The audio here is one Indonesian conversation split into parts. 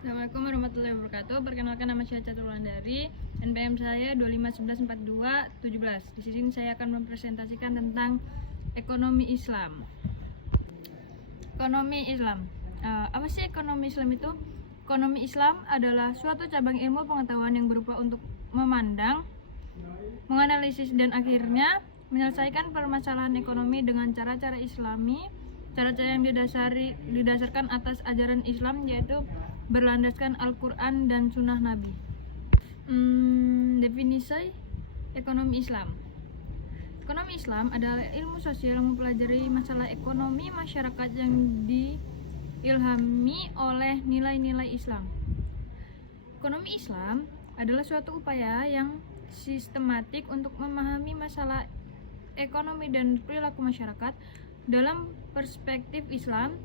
Assalamualaikum warahmatullahi wabarakatuh. Perkenalkan, nama saya Catur Wulandari. NPM saya 25114217. Di sini saya akan mempresentasikan tentang ekonomi Islam. Ekonomi Islam. Apa sih ekonomi Islam itu? Ekonomi Islam adalah suatu cabang ilmu pengetahuan yang berupa untuk memandang, menganalisis, dan akhirnya menyelesaikan permasalahan ekonomi dengan cara-cara Islami. Cara-cara yang didasarkan atas ajaran Islam, yaitu berlandaskan Al-Quran dan Sunnah Nabi. Definisi ekonomi Islam. Ekonomi Islam adalah ilmu sosial yang mempelajari masalah ekonomi masyarakat yang diilhami oleh nilai-nilai Islam. Ekonomi Islam adalah suatu upaya yang sistematik untuk memahami masalah ekonomi dan perilaku masyarakat dalam perspektif Islam.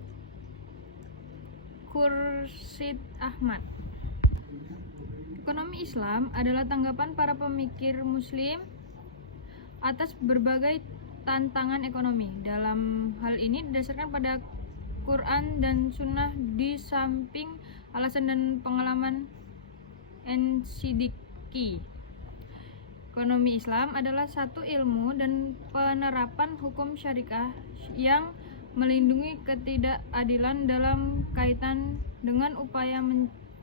Khursyid Ahmad. Ekonomi Islam adalah tanggapan para pemikir Muslim atas berbagai tantangan ekonomi. Dalam hal ini didasarkan pada Quran dan Sunnah di samping alasan dan pengalaman Siddiqi. Ekonomi Islam adalah satu ilmu dan penerapan hukum syariah yang melindungi ketidakadilan dalam kaitan dengan upaya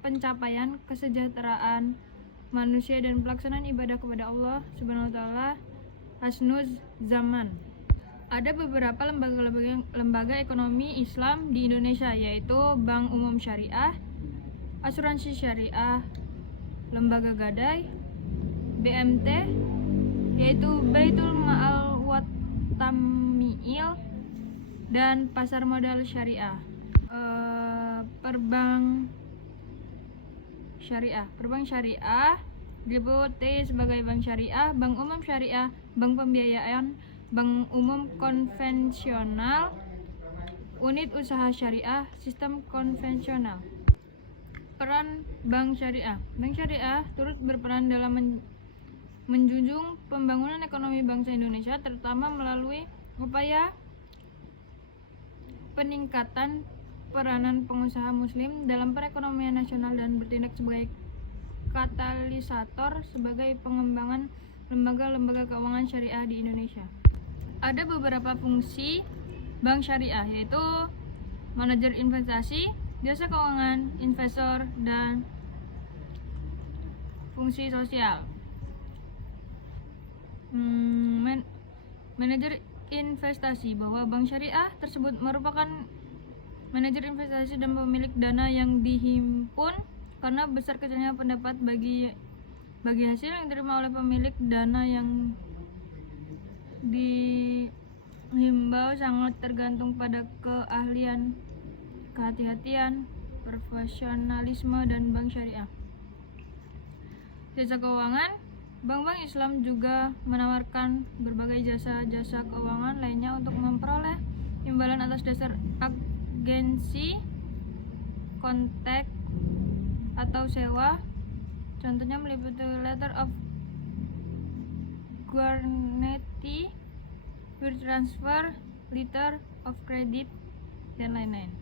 pencapaian kesejahteraan manusia dan pelaksanaan ibadah kepada Allah Subhanahu wa taala hasnuz zaman. Ada beberapa lembaga ekonomi Islam di Indonesia, yaitu Bank Umum Syariah, Asuransi Syariah, Lembaga Gadai, BMT, yaitu Baitul Ma'al wa Tammiil, dan Pasar Modal Syariah. Perbank Syariah diliputi sebagai Bank Syariah, Bank Umum Syariah, Bank Pembiayaan, Bank Umum Konvensional, Unit Usaha Syariah, Sistem Konvensional. Peran Bank Syariah. Bank Syariah turut berperan dalam menjunjung pembangunan ekonomi bangsa Indonesia, terutama melalui upaya peningkatan peranan pengusaha muslim dalam perekonomian nasional dan bertindak sebagai katalisator sebagai pengembangan lembaga-lembaga keuangan syariah di Indonesia. Ada beberapa fungsi bank syariah, yaitu manajer investasi, jasa keuangan, investor, dan fungsi sosial. Manajer investasi, bahwa bank syariah tersebut merupakan manajer investasi dan pemilik dana yang dihimpun karena besar kecilnya pendapat bagi hasil yang diterima oleh pemilik dana yang dihimbau sangat tergantung pada keahlian, kehati-hatian, profesionalisme dan bank syariah. Jasa keuangan. Bank-bank Islam juga menawarkan berbagai jasa-jasa keuangan lainnya untuk memperoleh imbalan atas dasar agensi, kontak, atau sewa. Contohnya meliputi letter of guarantee, wire transfer, letter of credit, dan lain-lain.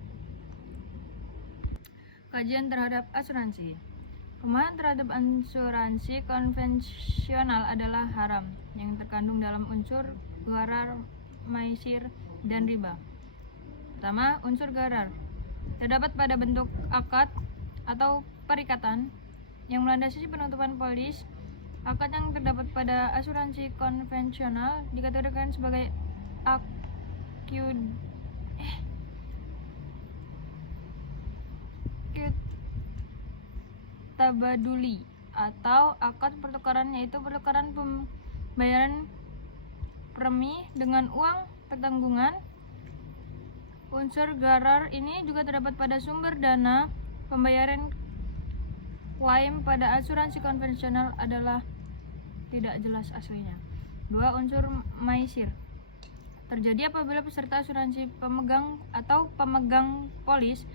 Kajian terhadap asuransi. Pemahaman terhadap asuransi konvensional adalah haram yang terkandung dalam unsur gharar, maisir, dan riba. Pertama, unsur gharar terdapat pada bentuk akad atau perikatan yang melandasi penutupan polis. Akad yang terdapat pada asuransi konvensional dikategorikan sebagai tabaduli atau akad pertukaran, yaitu pertukaran pembayaran premi dengan uang pertanggungan. Unsur gharar ini juga terdapat pada sumber dana pembayaran klaim pada asuransi konvensional adalah tidak jelas aslinya. 2. Unsur maisir terjadi apabila peserta asuransi pemegang atau pemegang polis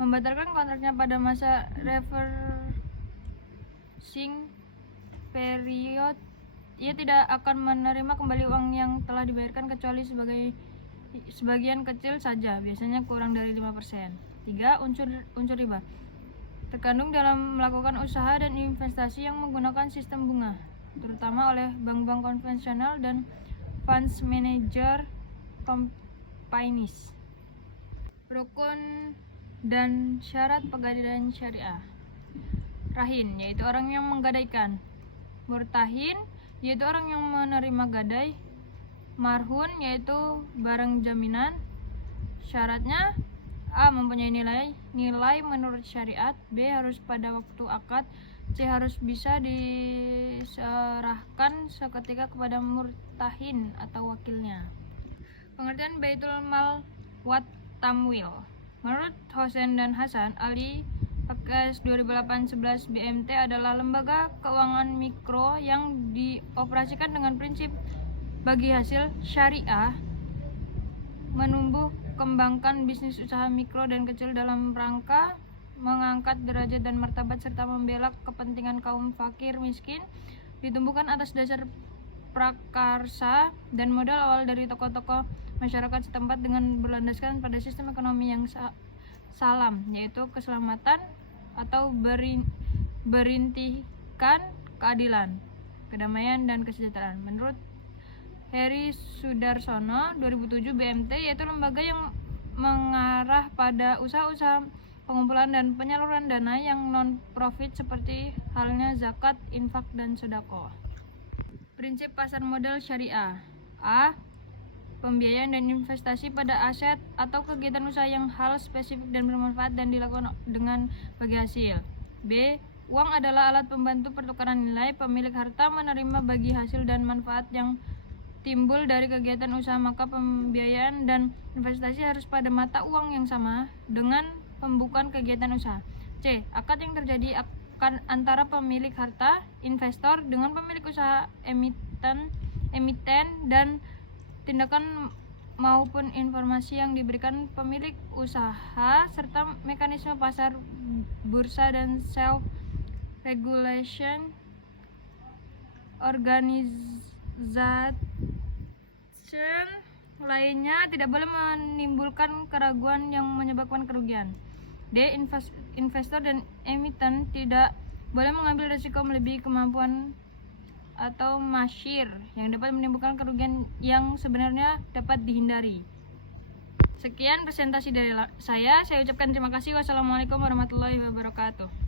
membatalkan kontraknya pada masa reversing period. Ia tidak akan menerima kembali uang yang telah dibayarkan kecuali sebagian kecil saja, biasanya kurang dari 5%. 3. Unsur riba terkandung dalam melakukan usaha dan investasi yang menggunakan sistem bunga, terutama oleh bank-bank konvensional dan funds manager companies. Rukun dan syarat pegadaian syariah. Rahin, yaitu orang yang menggadaikan. Murtahin, yaitu orang yang menerima gadai. Marhun, yaitu barang jaminan. Syaratnya: A. Mempunyai nilai menurut syariat. B. Harus pada waktu akad. C. Harus bisa diserahkan seketika kepada murtahin atau wakilnya. Pengertian Baitul Mal wat Tamwil. Menurut Hosen dan Hasan Ali, Podcast 2008-11 BMT adalah lembaga keuangan mikro yang dioperasikan dengan prinsip bagi hasil syariah, menumbuh kembangkan bisnis usaha mikro dan kecil dalam rangka mengangkat derajat dan martabat serta membela kepentingan kaum fakir miskin, ditumbuhkan atas dasar prakarsa dan modal awal dari tokoh-tokoh masyarakat setempat dengan berlandaskan pada sistem ekonomi yang salam, yaitu keselamatan atau berintikan keadilan, kedamaian, dan kesejahteraan. Menurut Heri Sudarsono 2007 BMT yaitu lembaga yang mengarah pada usaha-usaha pengumpulan dan penyaluran dana yang non-profit seperti halnya zakat, infak, dan sedekah. Prinsip pasar modal syariah. A. Pembiayaan dan investasi pada aset atau kegiatan usaha yang hal spesifik dan bermanfaat dan dilakukan dengan bagi hasil. B. Uang adalah alat pembantu pertukaran nilai. Pemilik harta menerima bagi hasil dan manfaat yang timbul dari kegiatan usaha, maka pembiayaan dan investasi harus pada mata uang yang sama dengan pembukaan kegiatan usaha. C. Akad yang terjadi antara pemilik harta, investor, dengan pemilik usaha, emiten, dan tindakan maupun informasi yang diberikan pemilik usaha, serta mekanisme pasar, bursa, dan self-regulation organization lainnya tidak boleh menimbulkan keraguan yang menyebabkan kerugian. D. Investor dan emiten tidak boleh mengambil risiko melebihi kemampuan atau masyir yang dapat menimbulkan kerugian yang sebenarnya dapat dihindari. Sekian presentasi dari saya ucapkan terima kasih. Wassalamualaikum warahmatullahi wabarakatuh.